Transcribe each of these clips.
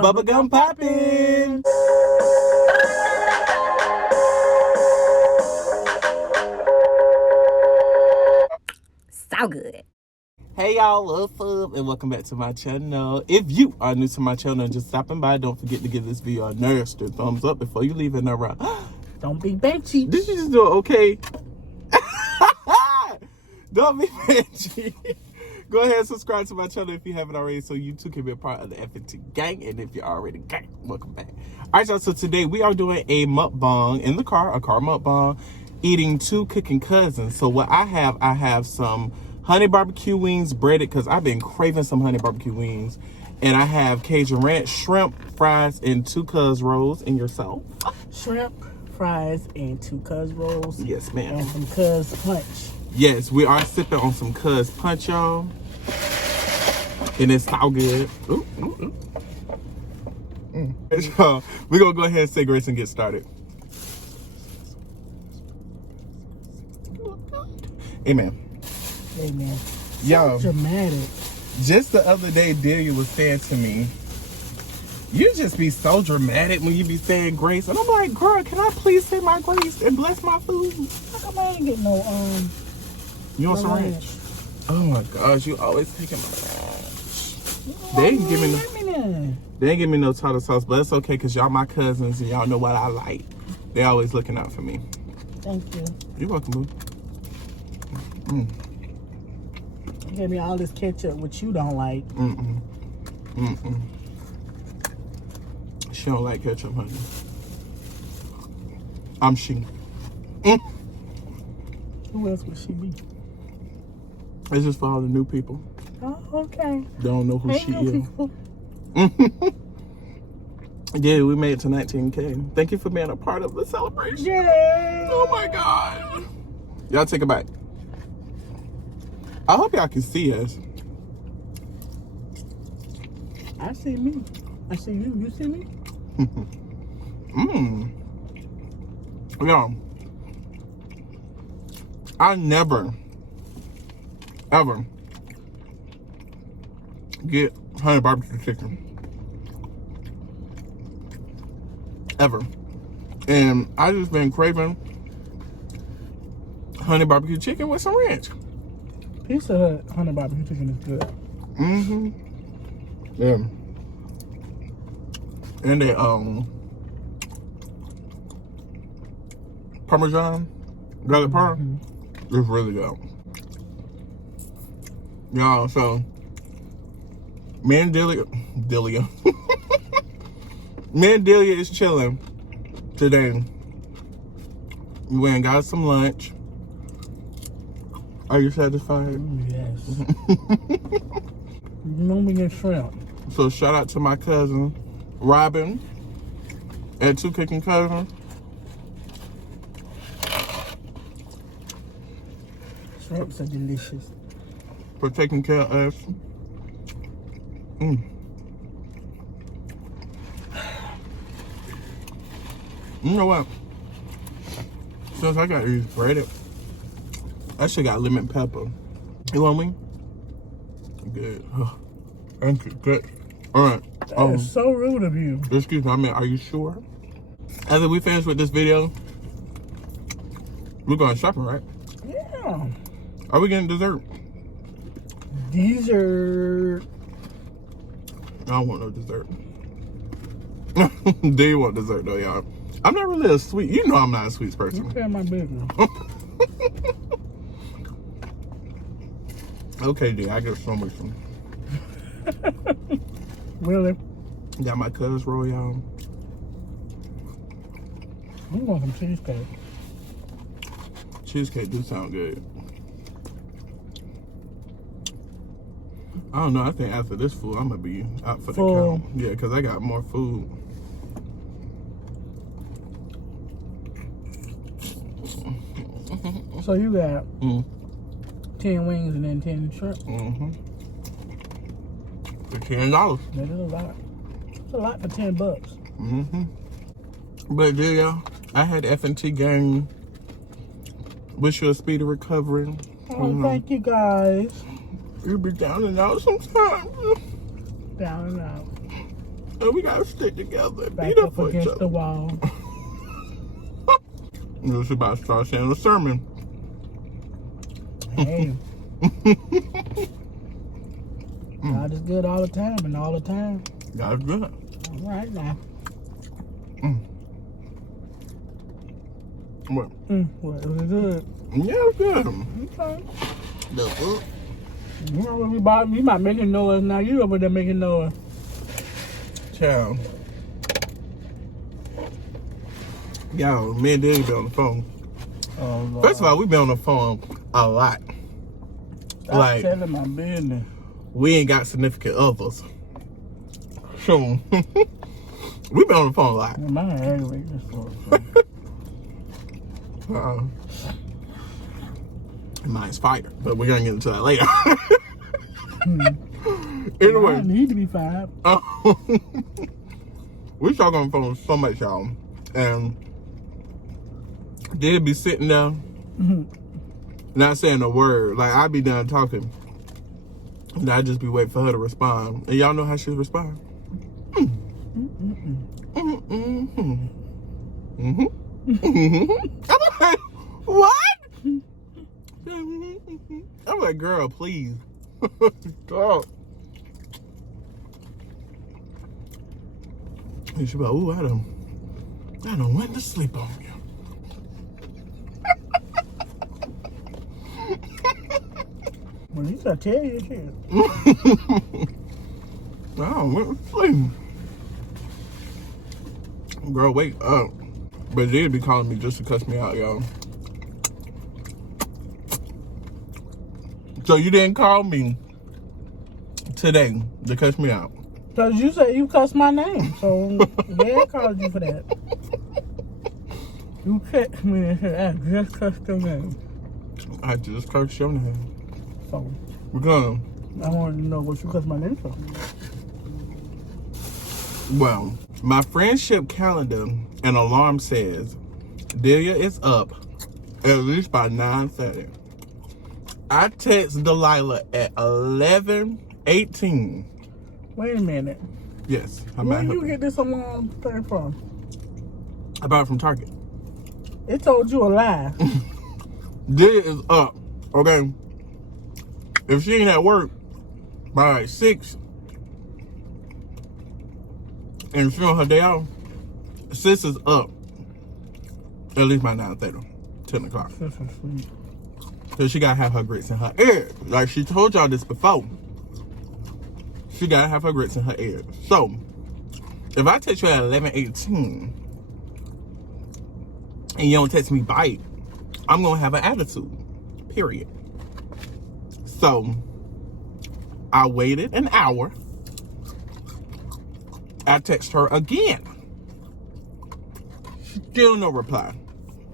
Bubblegum poppin'. So good. Hey y'all, what's up, and welcome back to my channel. If you are new to my channel and just stopping by, don't forget to give this video a nasty thumbs up before you leave it around. Don't be benchy. Did you just do it okay? Don't be benchy. Go ahead and subscribe to my channel if you haven't already, so you too can be a part of the FNTgang. And if you're already gang, welcome back. All right, y'all. So today we are doing a mukbang in the car, a car mukbang, eating two cooking cousins. So what I have some honey barbecue wings breaded because I've been craving some honey barbecue wings, and I have Cajun ranch, shrimp, fries, and two cuz rolls. And yourself? Shrimp, fries, and two cuz rolls. Yes, ma'am. And some cuz punch. Yes, we are sipping on some cuz punch, y'all. And it's so good. Ooh, ooh, ooh. So, we're going to go ahead and say grace and get started. Amen. Amen. Yo, So dramatic. just the other day, Delia was saying to me, you just be so dramatic when you be saying grace. And I'm like, girl, can I please say my grace and bless my food? How come I ain't getting no, You want some ranch? Oh my gosh, you always taking my ranch. They ain't give me no tartar sauce, but it's okay because y'all my cousins and y'all know what I like. They always looking out for me. Thank you. You're welcome, boo. You gave me all this ketchup, which you don't like. She don't like ketchup, honey. I'm she. Who else would she be? It's just for all the new people. Oh, okay. They don't know who Hey, she new is. people. Yeah, we made it to 19K. Thank you for being a part of the celebration. Yay! Oh my God. Y'all take a bite. I hope y'all can see us. I see me. I see you. You see me? Yo, I never, ever get honey barbecue chicken. Ever. And I just been craving honey barbecue chicken with some ranch. Pizza Hut honey barbecue chicken is good. Yeah. And they Parmesan garlic parm. It's really good. Y'all, so me and Delia me and Delia is chilling today. We went and got some lunch. Are you satisfied? Yes. Moving and shrimp. So shout out to my cousin Robin and two cooking cousins. Shrimps are delicious. For taking care of us. You know what? Since I got these breaded, I should got lemon pepper. You want me? Good. Thank you. Good. All right. That is so rude of you. Excuse me. I mean, are you sure? After we finish with this video, we're going shopping, right? Yeah. Are we getting dessert? Dessert. I don't want no dessert. Do you want dessert though, y'all? I'm not really a sweet. You know I'm not a sweet person. You pay my business. Okay, D. I get so much from. Really? Got my cuz roll, y'all. We want some cheesecake. Cheesecake do sound good. I don't know. I think after this food, I'm gonna be out for the count. Yeah, because I got more food. So you got 10 wings and then 10 shrimp. For $10. That is a lot. It's a lot for $10. But yeah, y'all, I had FNTgang. Wish you a speedy recovery. Oh, thank you guys. You be down and out sometimes. Down and out. And we gotta stick together and Back beat up up for each against other. the wall. She about to start saying a sermon. Hey. God is good all the time and all the time. God's good. All right now. What? What is it good? Yeah, it's good. Okay. The You know what we bought? You might making noise now. You over there making noise. child. Yo, me and Daddy be on the phone. Oh, Lord. First of all, we been on the phone a lot. Stop like- telling my business. We ain't got significant others. So, we been on the phone a lot. My aggravated this Mine's fire, but we're gonna get into that later. I Anyway, need to be fired. we talk on the phone so much, y'all. And they'd be sitting there, not saying a word. Like, I'd be done talking. And I'd just be waiting for her to respond. And y'all know how she respond. I'm like, what? I'm like, girl, please. Stop. And she be like, ooh, I don't went to sleep on you. Well, you gotta tell you shit. I don't went to sleep. Girl, wake up. But they'd be calling me just to cuss me out, y'all. So you didn't call me today to cuss me out. Because you said you cussed my name. So, yeah, I called you for that. You cussed me and said, I just cussed your name. I just cursed your name. So, Because, I wanted to know what you cussed my name for. well, my friendship calendar and alarm says Delia is up at least by 9:30. I text Delilah at 11:18. Wait a minute. Yes, I Where might did you have. get this alarm thing from? I bought it from Target. It told you a lie. Delia is up, okay? If she ain't at work by like 6 and she on her day off, sis is up at least by 9:30, 10 o'clock. This is sweet. Because she gotta have her grits in her ears. Like she told y'all this before. She gotta have her grits in her ears. So, if I text you at 11:18 and you don't text me back, I'm gonna have an attitude. Period. So, I waited an hour. I text her again. Still no reply.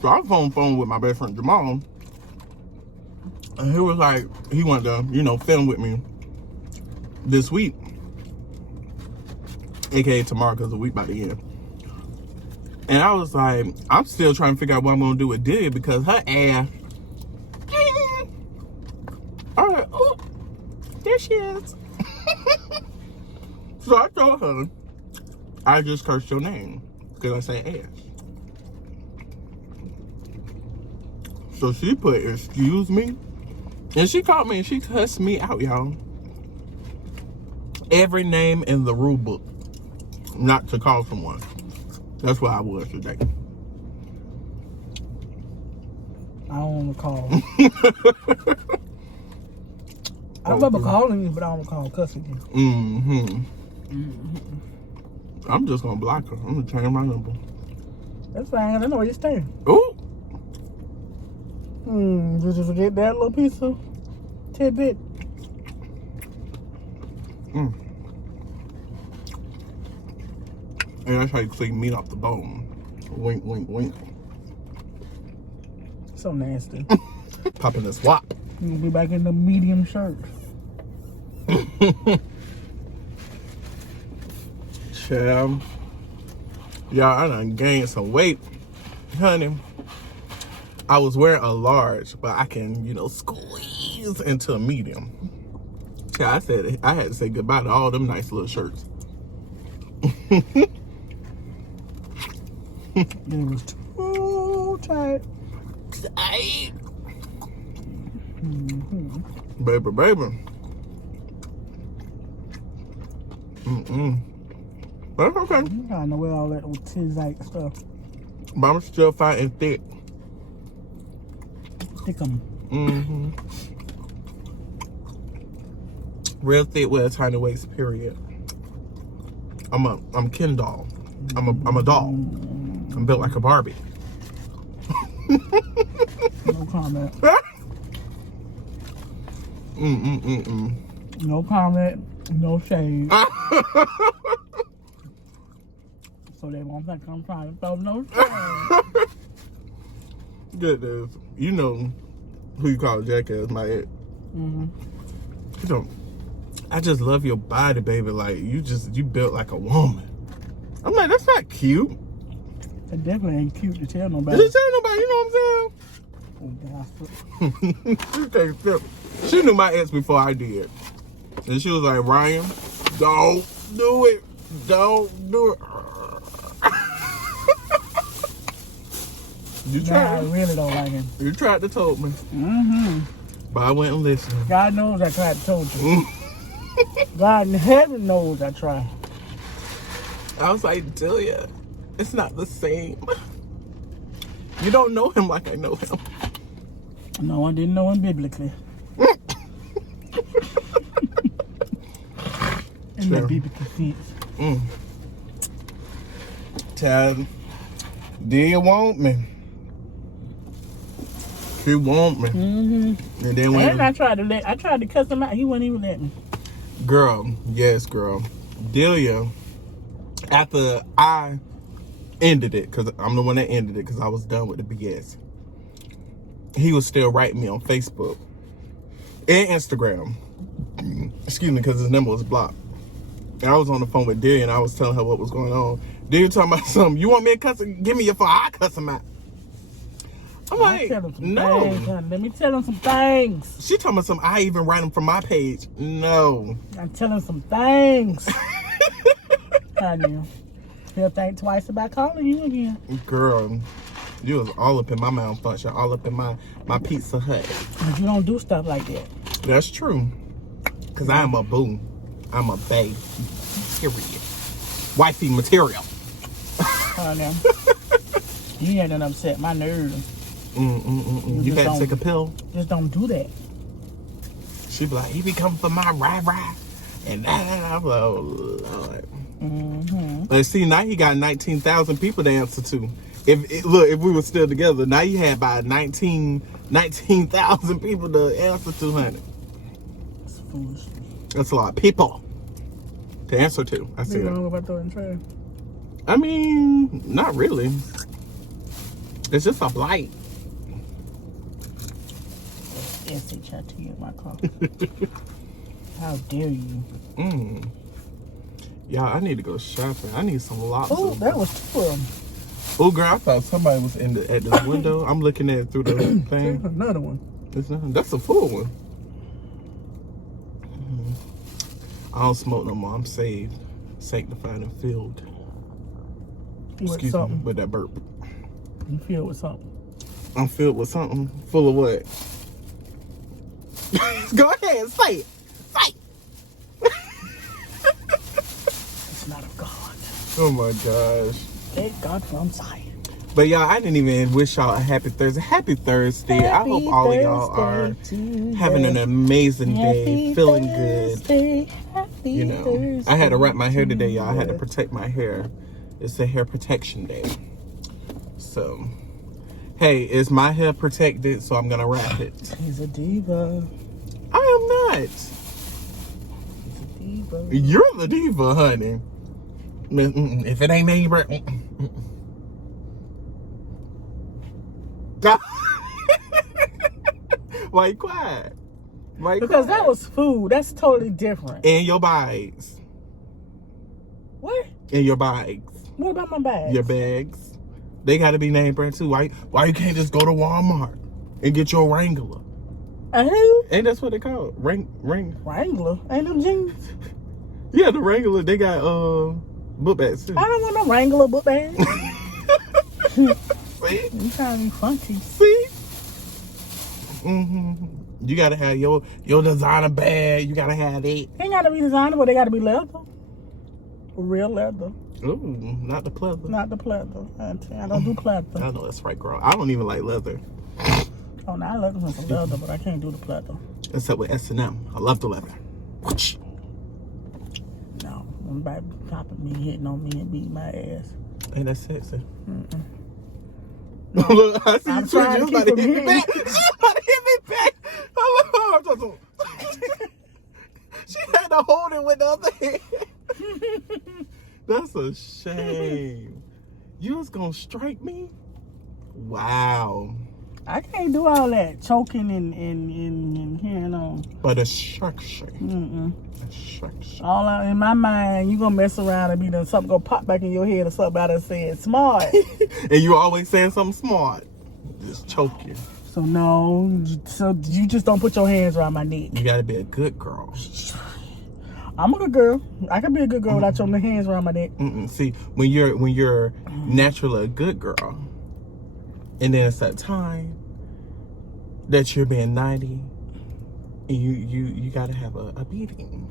So I phone with my best friend Jamal. And he was like, he wanted to, film with me this week. AKA tomorrow, because the week by the end. And I was like, I'm still trying to figure out what I'm going to do with Delia, because her ass. I was like, oh, there she is. So I told her, I just cursed your name, because I say ass. So she put, excuse me. And she called me and she cussed me out, y'all. Every name in the rule book not to call someone. That's where I was today. I don't want to call. I remember calling you, but I don't call cussing you. I'm just going to block her. I'm going to change my number. That's fine. I know where you stay. Ooh. Did you forget that little piece of tidbit? And that's how you clean meat off the bone. Wink, wink, wink. So nasty. Popping this wop. You'll be back in the medium shirt. Child. Y'all, I done gained some weight. Honey. I was wearing a large, but I can, squeeze into a medium. Yeah, I had to say goodbye to all them nice little shirts. It was too tight. Baby, baby. That's okay. I don't know where all that tizite stuff. But I'm still fighting thick. Thick 'em. Real thick with a tiny waist, period. I'm Ken doll. I'm a doll. I'm built like a Barbie. No comment. No comment. No shade. So they won't think I'm trying to throw no shade. Goodness. You know who you call a jackass, my ex. You don't. I just love your body, baby. Like, you built like a woman. I'm like, that's not cute. It definitely ain't cute to tell nobody. Just tell nobody, you know what I'm saying? She takes steps. She knew my ex before I did. And she was like, Ryan, don't do it. Don't do it. You tried. I really don't like him. You tried to told me. But I went and listened. God knows I tried to told you. God in heaven knows I tried. I was like, Delia, it's not the same. You don't know him like I know him. No, I didn't know him biblically. In the biblical sense. Child, Delia want me. She want me. And then when I tried to cuss him out. He wouldn't even let me. Girl, yes, girl. Delia, after I ended it, because I'm the one that ended it, because I was done with the BS. He was still writing me on Facebook and Instagram. Excuse me, because his number was blocked. And I was on the phone with Delia, and I was telling her what was going on. Delia talking about something. You want me to cuss him? Give me your phone. I'll cuss him out. I'm like, no. Things, let me tell him some things. She talking about something. I even write them from my page. No. I'm telling some things. I knew. He'll think twice about calling you again. Girl, you was all up in my malfunction, all up in my Pizza Hut. But you don't do stuff like that. That's true. Because I am a boo. I'm a babe. Period. Wifey material. I know. You ain't done upset my nerves. You had to take a pill. Just don't do that. She be like, he be coming for my ride. And I'm like, oh, Lord. But see, now he got 19,000 people to answer to. If we were still together, now you had about 19,000 people to answer to, honey. It's foolish. That's a lot of people to answer to. I see that. About throwing trash. I mean, not really. It's just a blight. SHIT in my car. How dare you? Yeah, I need to go shopping. I need some lobster. Oh, that was two of them. Oh, girl, I thought somebody was at this window. I'm looking at it through the thing. There's another one. That's a full one. I don't smoke no more. I'm saved, sanctified, and filled. Excuse me with that burp. You filled with something. I'm filled with something. Full of what? Go ahead, say it. Say it. It's not of God. Oh my gosh. Thank God for Zion. But y'all, I didn't even wish y'all a happy Thursday. Happy Thursday. I hope all of y'all are having an amazing day, feeling good. You know, I had to wrap my hair today, y'all. I had to protect my hair. It's a hair protection day. So, hey, is my hair protected? So I'm going to wrap it. He's a diva. I am not. He's a diva. You're the diva, honey. If it ain't me, why you quiet? Why you because quiet? that was food. That's totally different. In your bags. What? In your bags. What about my bags? Your bags. They got to be name brand too. Why you can't just go to Walmart and get your Wrangler? Who? Ain't that's what they call it? Wrangler. Wrangler? Ain't them jeans? Yeah, the Wrangler. They got book bags too. I don't want no Wrangler book bag. See? You trying to be funky. See? You gotta have your designer bag. You gotta have it. They gotta be designer, but they gotta be leather. Real leather. Ooh, not the pleather. Not the pleather. I don't do pleather. I know that's right, girl. I don't even like leather. Oh, now I love some leather, but I can't do the pleather. Except with S&M. I love the leather. Whoosh. No, nobody popping me, hitting on me, and beating my ass. Ain't that sexy? No, Look, I see I'm you trying to too. You keep about to hit me them back. She about to hit me back. Hello. She had to hold it with the other hand. That's a shame. You was gonna strike me? Wow. I can't do all that choking and hearing on. But a shark shake. A shark shake. All out in my mind, you gonna mess around and be done something gonna pop back in your head or something out of saying smart. And you always saying something smart. Just choke you. So no, so you just don't put your hands around my neck. You gotta be a good girl. I'm a good girl. I can be a good girl without your hands around my neck. See, when you're naturally a good girl, and then it's that time that you're being naughty, and you gotta have a beating.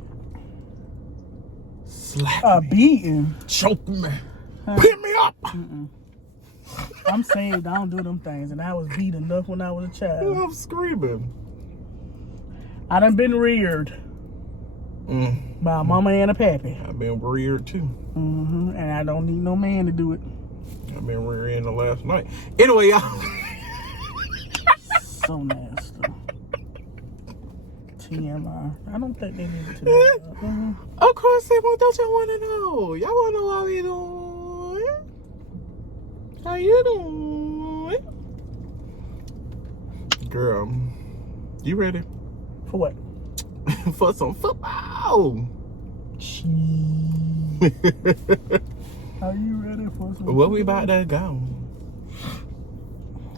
Slap A me. beating. Choke me. Pick me up. I'm saved. I don't do them things, and I was beat enough when I was a child. I'm screaming. I done been reared by a mama and a pappy. I've been reared too. And I don't need no man to do it. I've been reared in the last night. Anyway, y'all. So nasty. TMI. I don't think they need to know. Of course they want. Don't y'all want to know? Y'all want to know how we doing? How you doing? Girl, you ready? For what? For some football. Are you ready for some? What we about to go?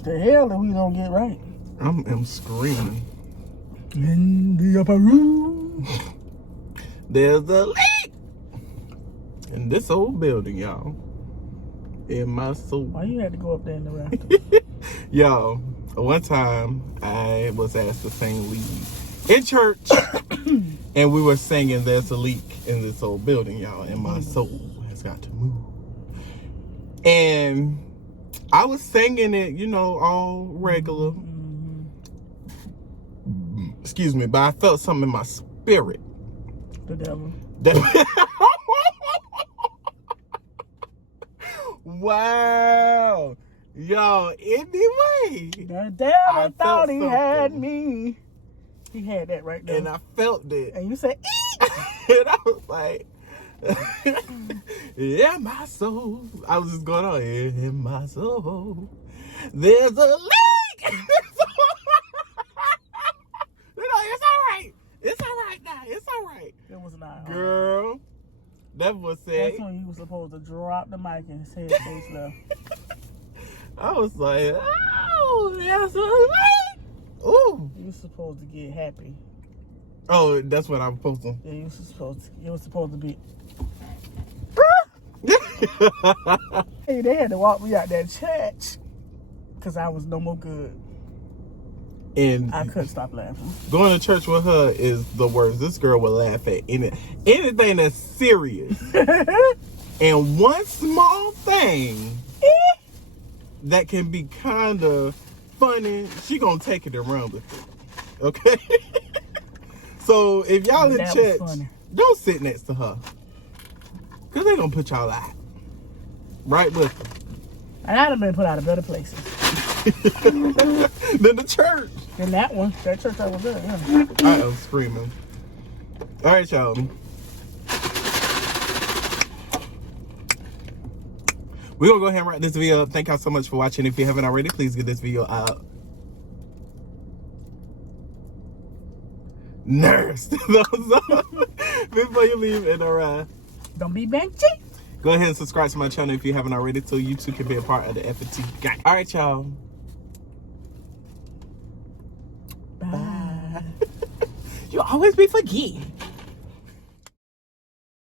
The hell that we don't get right. I'm screaming. In the upper room. There's a leak in this old building, y'all. In my soul. Why you had to go up there in the rafters? Yo, one time I was asked to sing lead in church, and we were singing "There's a leak in this old building," y'all, and my soul has got to move. And I was singing it, you know, all regular. Excuse me, but I felt something in my spirit. The devil. Wow. Yo, anyway. The devil thought he had me. He had that right there. And I felt it. And you said, eek! And I was like, yeah, my soul. I was just going on, in my soul. There's a leak. You know, it's all right. It's all right now. It's all right. It was not. Girl, that was said. That's when you were supposed to drop the mic and his head face left. I was like, oh, that's a leak. Ooh. You were supposed to get happy. Oh, that's what I'm supposed to. Yeah, you were supposed to. It was supposed to be. Hey, they had to walk me out that church because I was no more good. And I couldn't stop laughing. going to church with her is the worst. This girl will laugh at anything that's serious. And one small thing that can be kind of funny, she gonna take it and run with it. Okay? So if y'all in That was church, funny. don't sit next to her. Because they gonna put y'all out. Right with her. And I'd have been put out of better places Than the church. than that one. That church I was in. Yeah. I am screaming. All right, y'all. We're going to go ahead and wrap this video up. Thank y'all so much for watching. If you haven't already, please give this video a nurse thumbs up before you leave. And Don't be benchy. go ahead and subscribe to my channel if you haven't already, so you too can be a part of the FNTgang. All right, y'all. Bye. You'll always be forgetting.